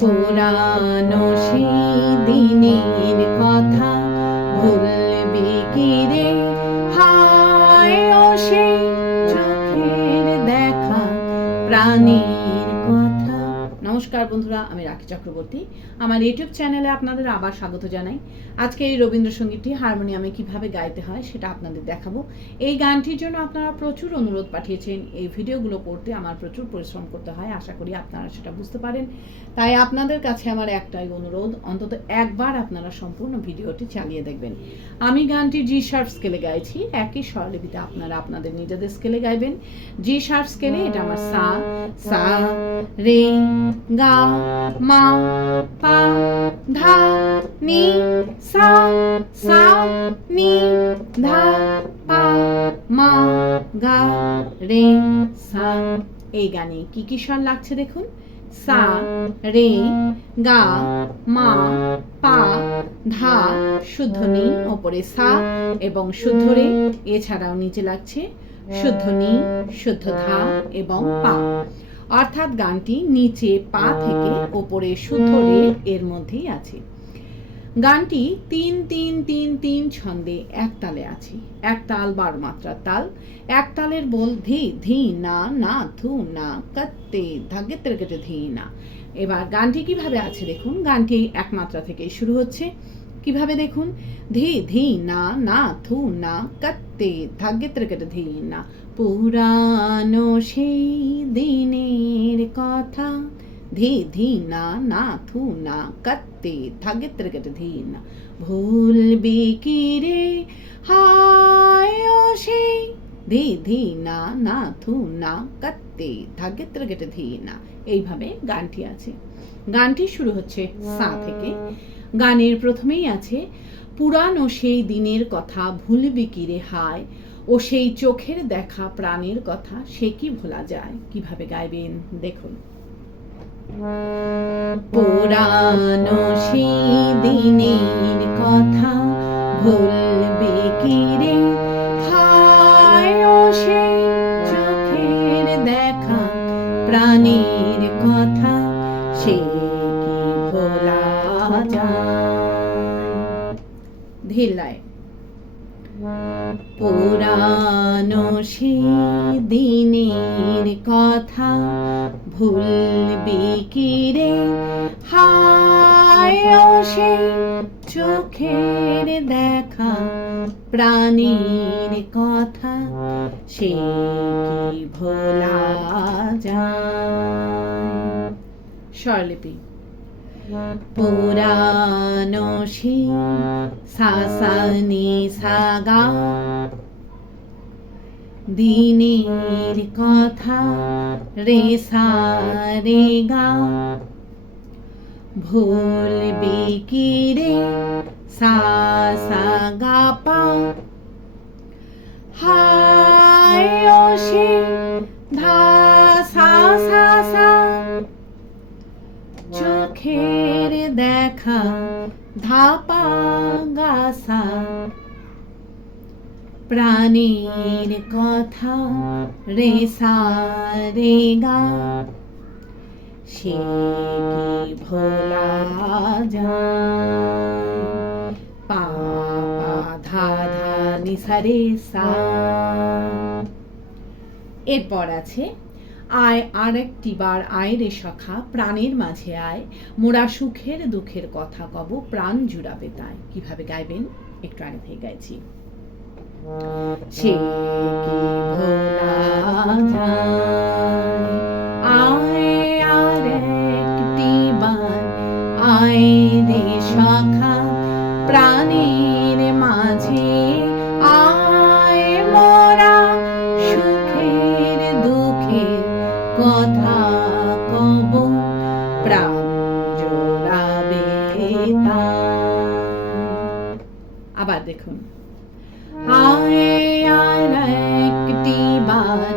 পুরানো সেই দিনের কথা ভুলবি কি রে, হায় ও সেই চোখের দেখা প্রাণীর কথা। নমস্কার বন্ধুরা, আমি রাখি চক্রবর্তী। আমার ইউটিউব চ্যানেলে আপনাদের আবার স্বাগত জানাই। আজকে এই রবীন্দ্রসঙ্গীতটি হারমোনিয়ামে কিভাবে গাইতে হয় সেটা আপনাদের দেখাবো। এই গানটির জন্য আপনারা প্রচুর অনুরোধ পাঠিয়েছেন। এই ভিডিওগুলো করতে আমার প্রচুর পরিশ্রম করতে হয়, আশা করি আপনারা সেটা বুঝতে পারেন। তাই আপনাদের কাছে আমার একটাই অনুরোধ, অন্তত একবার আপনারা সম্পূর্ণ ভিডিওটি চালিয়ে দেখবেন। আমি গানটি জি শার্প স্কেলে গাইছি। একই স্বরলিপিতে আপনারা আপনাদের নিজেদের স্কেলে গাইবেন। জি শার্প স্কেলে এটা আমার সা, সা রে গা মা পা ধা নি সা, সা নি ধা পা মা গা রে সা। এই গানে কি কি স্বর লাগছে দেখুন। সা রে গা মা পা ধা, শুদ্ধ নি ওপরে সা এবং শুদ্ধ রে, এছাড়াও নিচে লাগছে শুদ্ধ নি, শুদ্ধ ধা এবং পা। অর্থাৎ গানটি নিচে পা থেকে ওপরে শুদ্ধ রে এর মধ্যেই আছে। গানটি ৩-৩-৩-৩ ছন্দে এক তালে আছে। এক তাল ১২ মাত্রার তাল। এক তালের বল ধি ধি না না ধু না কাত্তে ধাগে তেরকেটে ধি না। এবার গানটি কিভাবে আছে দেখুন। গানটি এক মাত্রা থেকে শুরু হচ্ছে। কিভাবে দেখুন, ধি ধি না না ধু না কাত্তে ধাগে তেরকেটে ধি না। পুরানো সেই দিনের কথা ধি ধি না না থু না কাত্তে ধাগে তেরকেটে ধি না। ভুলবি কি রে, হায় ও সেই ধি ধি না না থু না কাত্তে ধাগে তেরকেটে ধি না। এইভাবে গানটি আছে। গানটি শুরু হচ্ছে সা থেকে। গানের প্রথমেই আছে, পুরানো সেই দিনের কথা ভুলবি কি রে, হায় ও সেই চোখের দেখা প্রাণের কথা সে কি ভোলা যায়। কিভাবে গাইবেন দেখুন। পুরানো সেই দিনের কথা ভুলবি কি রে, হায় ও সেই চোখের দেখা প্রাণের কথা সে কি ভোলা যায়। ধীলায় পুরানো সেই দিনের কথা ভুলবি কি রে, হায় ও সেই চোখের দেখা প্রাণীর কথা সে কি ভোলা যায়। স্বরলিপি পুরানো সেই সা সা নি সা গা দিনের কথা রে সা রে গা। ভুলবি কি রে, সা সা গা পা, হায় ও সেই ধা সা সা সা চোখের দেখা ধা পা গা সা প্রাণের কথা রে সা রে গা সে কি ভোলা যায়। পা পা ধা ধা নি সা রে সা। এরপর আছে, আয় আরেকটি বার আয় রে সখা প্রাণের মাঝে আয়, মোরা সুখের দুঃখের কথা কব প্রাণ জুড়াবে তাই। কিভাবে গাইবেন একটু আগে থেকে গাইছি। সে কি ভোলা যায়, আয় আরেকটি বার আয় রে সখা প্রাণের মাঝে আয়, মোরা সুখের দুঃখের কথা কব প্রাণ জোড়াবে তাই। আবার দেখুন, আয় আরেকটি বার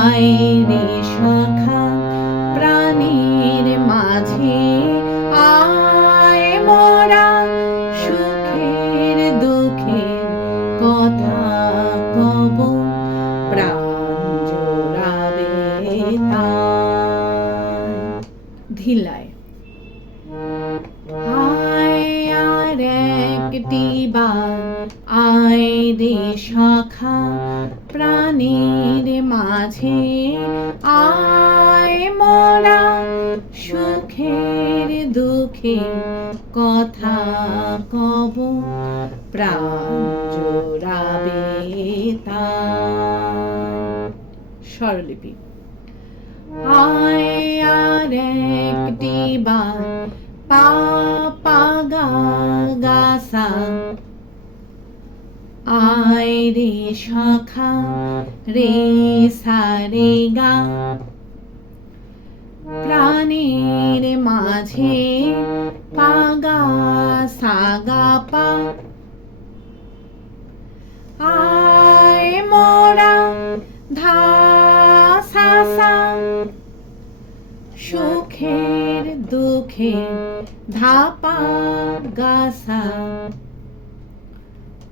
আয় রে সখা প্রাণের মাঝে আয়, মোরা সুখের দুঃখের কথা কব প্রাণ জোড়াবে তাই। ধিলায় আয় আর একটি বার আয় রে সখা প্রাণীর মাঝে আয় মোরা সুখের দুঃখে কথা কব প্রাণ জোড়াবে তাই। স্বরলিপি আয় আর একটি বার পা পা গা গা সা আয় রে সখা রে সা রে গা প্রাণের মাঝে পা গা সা গা পা আয় মোরা ধা সা সা সুখের দুঃখে ধা পা গা সা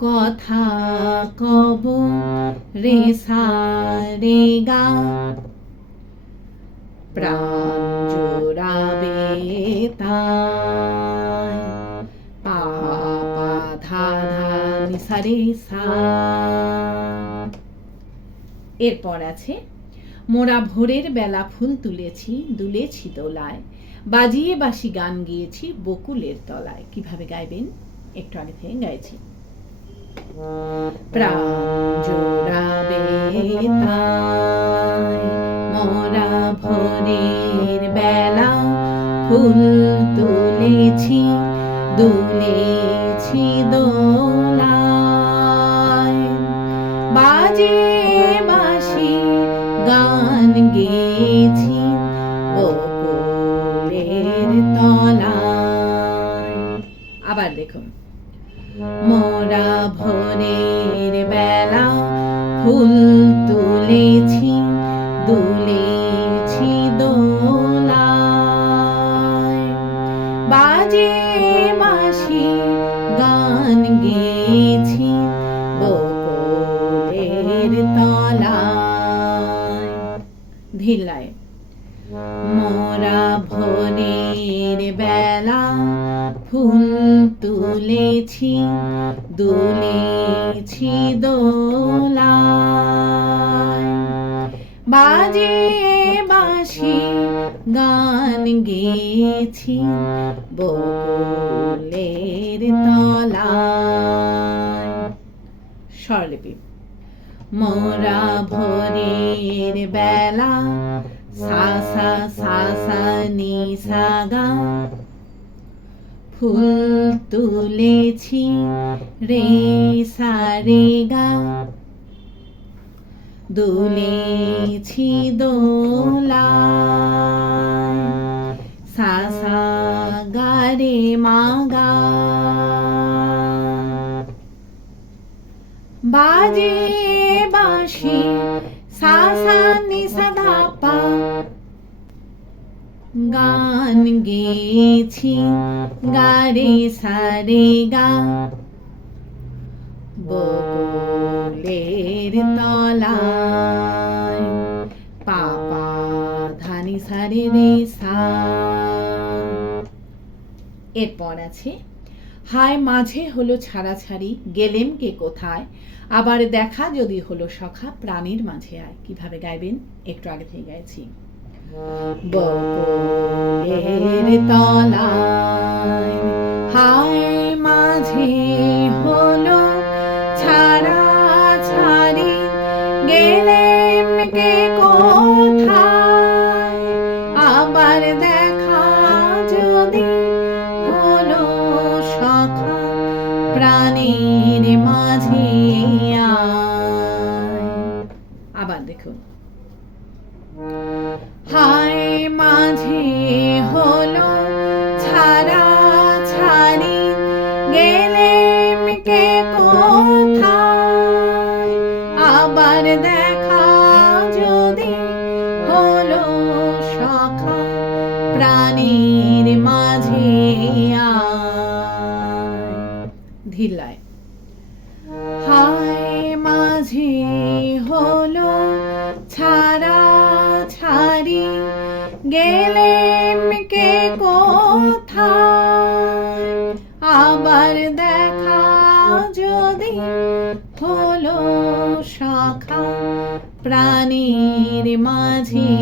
কথা কব রে সা রে গা প্রাণ জোড়াবে তাই। পা পা ধা ধা নি সা রে সা। এরপর আছে মোরা ভোরের বেলা ফুল তুলেছি দুলেছি দোলায় বাজিয়ে বাসি গান গেয়েছি বকুলের তলায়। কিভাবে গাইবেন একটু আগে থেকে গাইছি। প্রাণ জোড়াবে তাই মোরা ভোরের বেলা ফুল তুলেছি দুলেছি দোলায় বাজিয়ে বাসি গান গেয়েছি বকুলের তলায়। আবার দেখুন মোরা ভোরের বেলা ফুল তুলেছি দুলেছি দোলায় বাজিয়ে বাসি গান গেয়েছি বকুলের তলায়। ধিল্লায় মোরা ভোরের বেলা ফুল তুলেছি দুলেছি দোলায় বাজিয়ে বাসি গান গেয়েছি বকুলের তলায়। স্বরলিপি মোরা ভোরের বেলা সা সা সা সা নি সা গা ফুল তুলেছি রে সা রে গা দুলেছি দোলায় সা সা গা রে মা গা বাজিয়ে বাঁশি সা সা নি সা ধা পা গান গেয়েছি গা রে সা রে গা বকুলের তলায় পা পা ধা নি সা রে রে সা। এরপর আছে হায় মাঝে হলো ছাড়াছাড়ি গেলেম কে কোথায় আবার দেখা যদি হলো সখা প্রাণীর মাঝে আয়। কিভাবে গাইবেন একটু আগে থেকে গাইছি। বকুলের তলায় হায় মাঝে হলো ছাড়াছাড়ি গেলেম কে কোথায় আবার দেখা যদি হলো সখা প্রাণীর মাঝে আয়। আবার দেখুন হায় মাঝে হলো ছাড়াছাড়ি গেলেম কে কোথায় আবার দেখা যদি হলো সখা প্রাণীর মাঝে আয়। ধিল্লায় হায় মাঝে হলো কোথায় আবার দেখা যদি হলো শাখা প্রাণীর মাঝে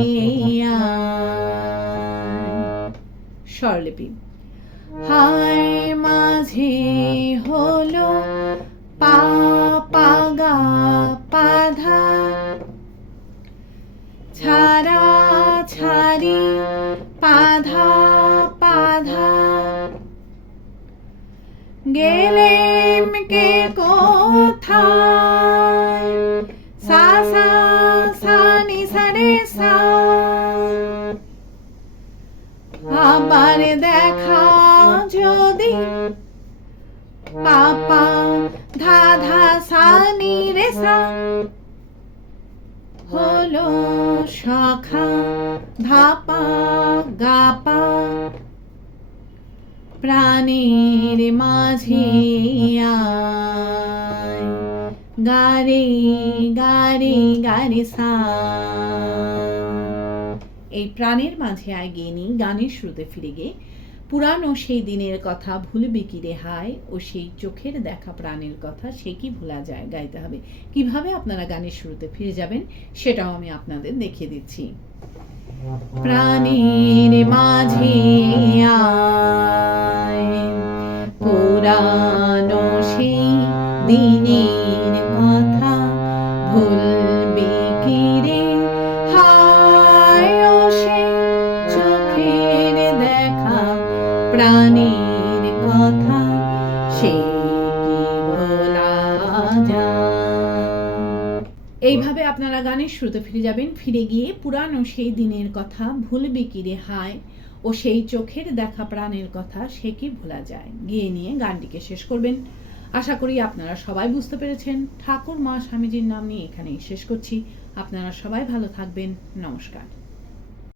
স্বরলিপি হায় মাঝে হলো পা পা গা পাধা ছাড়া ছাড়ি পাধা পাধা গেলেম কে কোথায় সা সা সা নি সা রে সা আবার দেখা যদি পাপা ধা ধা সা নি রে সা হলো শাখা ধাপা গাপা প্রাণীর মাঝে গারে গারে গারে সা এই প্রাণের মাঝে আয় গেনি গানের শুরুতে ফিরে গিয়ে পুরানো সেই দিনের কথা ভুলবি কি রে হায় ও সেই চোখের দেখা প্রাণের কথা সে কি ভোলা যায় গাইতে হবে। কিভাবে আপনারা গানের শুরুতে ফিরে যাবেন সেটাও আমি আপনাদের দেখিয়ে দিচ্ছি। প্রাণের মাঝে আয় পুরানো সেই দিনের কথা ভুলবি কি রে হায় ও সেই চোখের দেখা প্রাণীর কথা সে কি ভোলা যায়। এইভাবে আপনারা গানের শুরুতে ফিরে যাবেন, ফিরে গিয়ে পুরানো সেই দিনের কথা ভুলবি কি রে হায় ও সেই চোখের দেখা প্রাণের কথা সে কি ভোলা যায় গিয়ে নিয়ে গানটিকে শেষ করবেন। আশা করি আপনারা সবাই বুঝতে পেরেছেন। ঠাকুর মা স্বামীজির নাম নিয়ে এখানেই শেষ করছি। আপনারা সবাই ভালো থাকবেন। নমস্কার।